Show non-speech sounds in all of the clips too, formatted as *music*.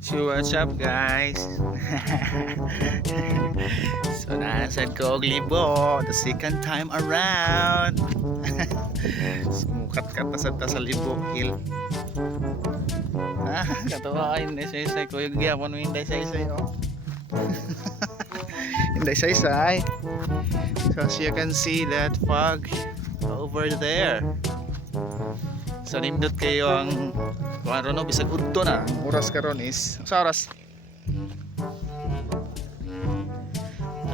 So what's up guys? *laughs* so nasad ko og libo the second time around. *laughs* Sumukat ka ta sa ta sa libo hill. Ah, *laughs* katawa ay hindi sa isay ko yung gyapon mo hindi sa isay oh. hindi sa isay. So as you can see that fog over there. So nindot kayo ang kung ano no, bisag udto na. Ang oras karon is sa oras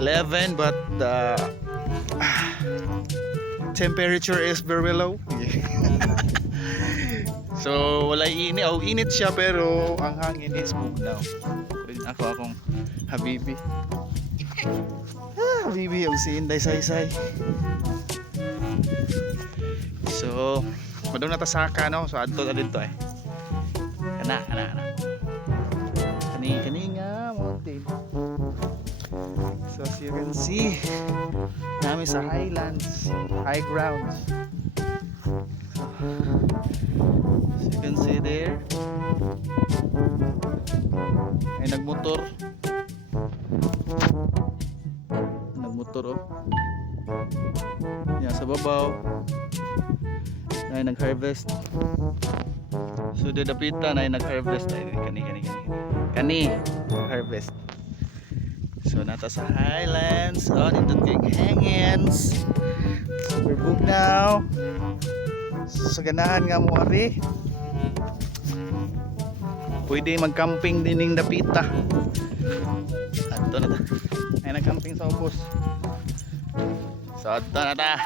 11 but the *sighs* temperature is very low. *laughs* so wala init, oh, init siya pero ang hangin is now. Ako akong habibi. *laughs* Ah, habibi yung si Inday Saysay. So, madung natasaka no, so adto na dito eh. Kana, kana, kana. Kani, kani nga, mountain. So as you can see, namin sa highlands, high grounds. As you can see there, ay nagmotor. Nagmotor oh. Yan sa babaw. Ay nag-harvest. So dadapitan ay nag-harvest ay kani kani kani. Kani harvest. So nata sa highlands on into king hangings. We're booked now. Sa ganahan nga mo ari. Pwede mag-camping din ning dapita. Ato na ta. Ay nag-camping sa ubos. So ato na ta.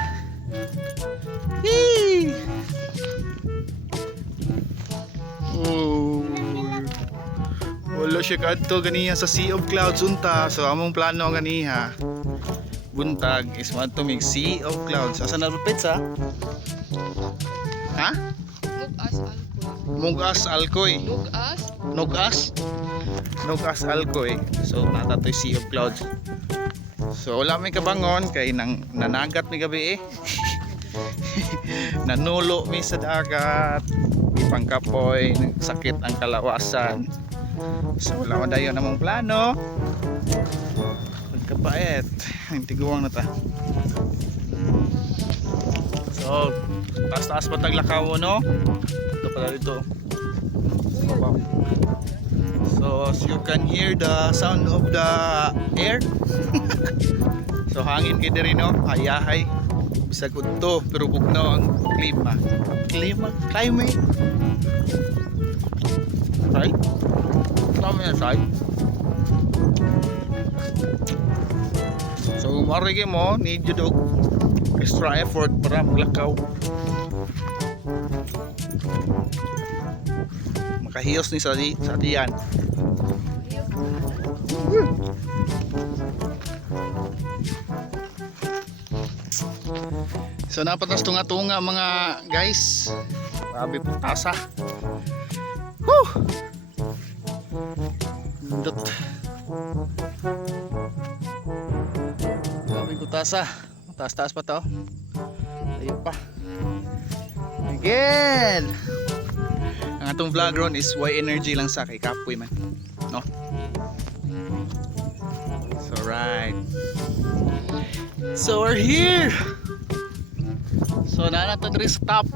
Yee! Oh. Wala siya kadto ganiha sa Sea of Clouds unta. So among plano ganiha buntag is to mig Sea of Clouds. Asa na pizza? Ha? Mugas alcohol. Mugas Alcoy. Mugas? Nugas? Nugas Alcoy. So nata to Sea of Clouds. So wala may kabangon kay nang nanagat mi gabi eh. *laughs* *laughs* Nanulo mi sa dagat. Ipangkapoy, sakit ang kalawasan. So ko dayon namong plano. Magkapait. Ang tiguang na ta. So, taas-taas pa taglakaw no? Ito pala dito. So as you can hear the sound of the air. *laughs* so hangin kay diri no, hayahay. Bisag udto pero bugnaw ang klima. Klima, climate. Right? Tama yan, side. So marigi mo, need you do extra effort para maglakaw. Makahiyos ni sa, sa diyan. So napatas tunga-tunga mga guys. Grabe putasa. Woo! Dot. Grabe putasa. Taas-taas pa to. Ayun pa. Again! Ang atong vlog ron is Y energy lang sa kay Kapoy man. No? So right. So we're here. So na to diri stop.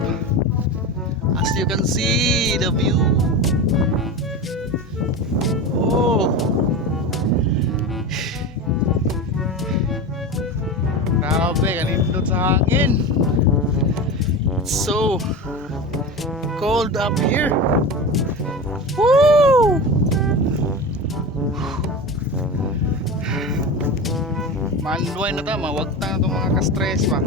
As you can see the view. Oh. Grabe, kanindot sa hangin. It's so cold up here. Woo! Manduay na ta, mawagtang na itong mga ka-stress pa.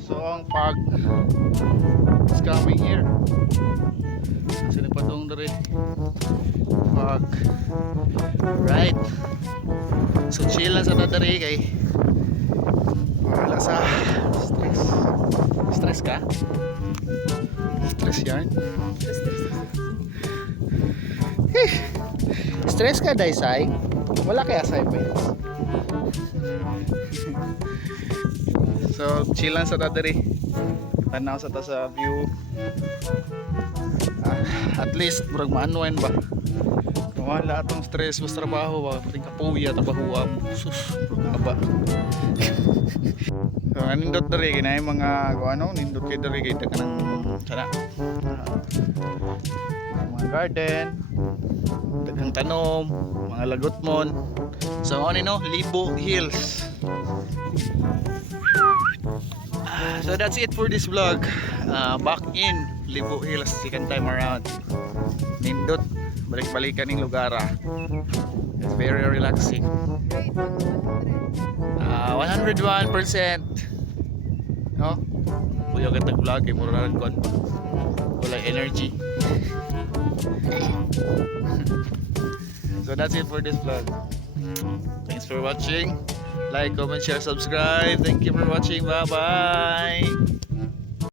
So ang pag is coming here. Kasi nagpatong dari. Pag right. So chill lang sa tatari kay wala sa stress. Stress ka? Stress yan? Eh, stress ka, Daisay? Wala kaya assignments? so, chill lang sa tatari. Tanaw sa ta sa view. at least murag ma-unwind ba wala atong stress sa trabaho ba pating kapuya trabaho mo sus murag ba *laughs* so nindot diri kay na mga ano nindot kay diri kay ka ng sana mga garden daghang tanom mga lagot mon so ano no Libo Hills. Ah, so that's it for this vlog. Ah, back in Libo Hills second time around. Nindot balik-balikan ng lugar ah. it's very relaxing. Ah, 101% no? Kuya kita vlog kay mura lang kon wala energy. *laughs* So that's it for this vlog. Thanks for watching. Like comment share subscribe. Thank you for watching. Bye bye